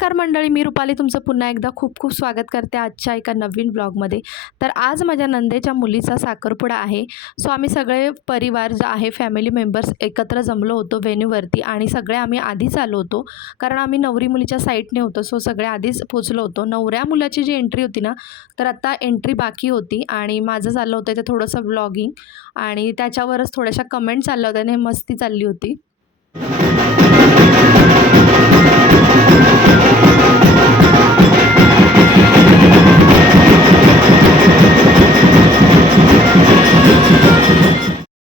नमस्कार मंडळी, मी रुपाली तुमचं पुन्हा एकदा खूप खूप स्वागत करते आजच्या एका नवीन ब्लॉगमध्ये। तर आज माझ्या नंदेच्या मुलीचा साखरपुडा आहे। सो आम्ही सगळे परिवार जो आहे फॅमिली मेंबर्स एकत्र जमलो होतो वेन्यूवरती आणि सगळे आम्ही आधीच आलो होतो कारण आम्ही नवरी मुलीच्या साईडने होतो। सो सगळे आधीच पोहोचलो होतो। नवऱ्या मुलाची जी एंट्री होती ना, तर आता एंट्री बाकी होती आणि माझं चाललं होतं ते थोडंसं व्लॉगिंग आणि त्याच्यावरच थोड्याशा कमेंट चालल्या होत्या आणि मस्ती चालली होती।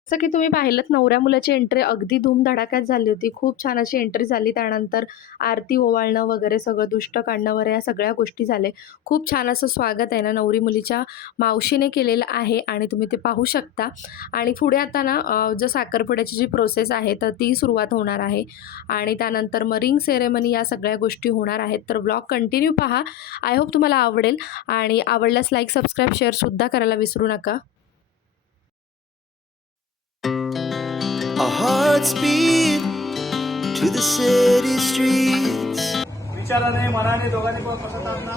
जसं की तुम्ही पाहिलंत नवऱ्या मुलाची एंट्री अगदी धूमधडाक्यात झाली होती। खूप छान अशी एंट्री झाली। त्यानंतर आरती ओवाळणं वगैरे सगळं दुष्ट काढणं वगैरे या सगळ्या गोष्टी झाले। खूप छान असं स्वागत आहे ना नवरी मुलीच्या मावशीने केलेलं आहे आणि तुम्ही ते पाहू शकता। आणि पुढे आता ना जो साखरपुड्याची जी प्रोसेस आहे तर ती सुरुवात होणार आहे आणि त्यानंतर मग रिंग सेरेमनी या सगळ्या गोष्टी होणार आहेत। तर ब्लॉग कंटिन्यू पहा। आय होप तुम्हाला आवडेल आणि आवडल्यास लाईक सबस्क्राईब शेअरसुद्धा करायला विसरू नका। Our hearts beat to the city streets. विचाराने मनाने दोघांनी पण पसंत आणला।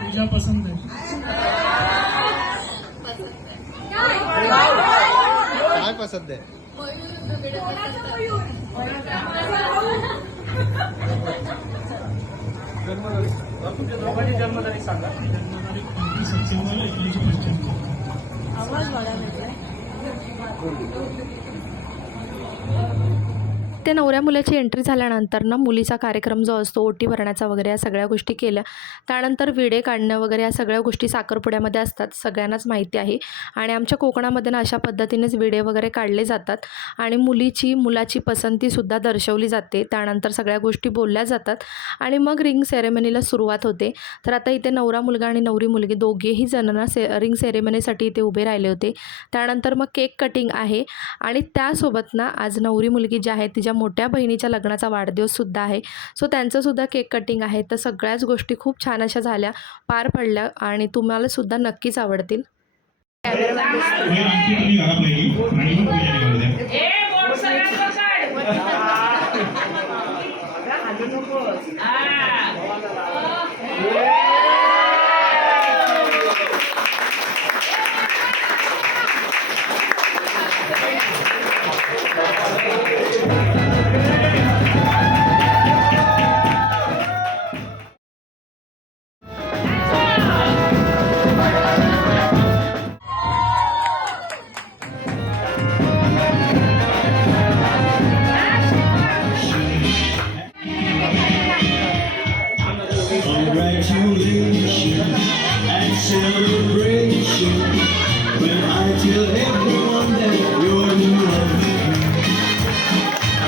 तुझ्या पसंत आहे काय पसंत आहे? तुमच्या दोघांची जन्मतारीख सांगा। ते नवऱ्या मुलाची एंट्री झाल्यानंतर ना मुलीचा कार्यक्रम जो असतो ओटी भरण्याचा वगैरे या सगळ्या गोष्टी केल्या। त्यानंतर विडे काढणं वगैरे या सगळ्या गोष्टी साखरपुड्यामध्ये असतात, सगळ्यांनाच माहिती आहे। आणि आमच्या कोकणामध्ये ना अशा पद्धतीनेच विडे वगैरे काढले जातात आणि मुलाची पसंतीसुद्धा दर्शवली जाते। त्यानंतर सगळ्या गोष्टी बोलल्या जातात आणि मग रिंग सेरेमनीला सुरुवात होते। तर आता इथे नवरा मुलगा आणि नवरी मुलगी दोघेही जणांना रिंग सेरेमनीसाठी इथे उभे राहिले होते। त्यानंतर मग केक कटिंग आहे आणि त्यासोबत ना आज नवरी मुलगी जी आहे तिच्या मोठ्या बहिणीच्या लग्नाचा वाढदिवससुद्धा आहे। सो त्यांचंसुद्धा केक कटिंग आहे। तर सगळ्याच गोष्टी खूप छान अशा झाल्या, पार पडल्या आणि तुम्हालासुद्धा नक्कीच आवडतील। Congratulations and celebration when I tell everyone that you're in love with me.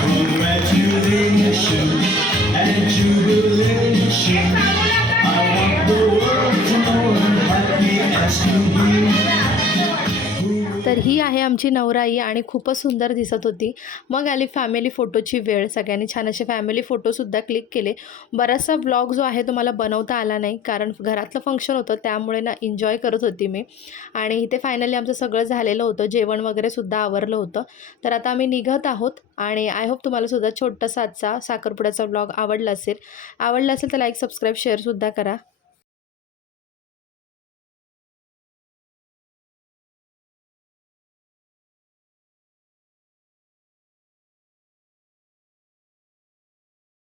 Congratulations and jubilation. I want the world to know I'm happy as can be. तर ही आहे आमची नवराई आणि खूपच सुंदर दिसत होती। मग आली फॅमिली फोटोची वेळ। सगळ्यांनी छान असे फॅमिली फोटोसुद्धा क्लिक केले। बराचसा व्लॉग जो आहे तो मला बनवता आला नाही कारण घरातलं फंक्शन होतं, त्यामुळे ना एन्जॉय करत होती मी। आणि इथे फायनली आमचं सगळं झालेलं होतं, जेवण वगैरे सुद्धा आवरलं होतं। तर आता आम्ही निघत आहोत आणि आय होप तुम्हाला सुद्धा छोटासा आजचा साखरपुड्याचा व्लॉग आवडला असेल तर लाईक सबस्क्राईब शेअरसुद्धा करा।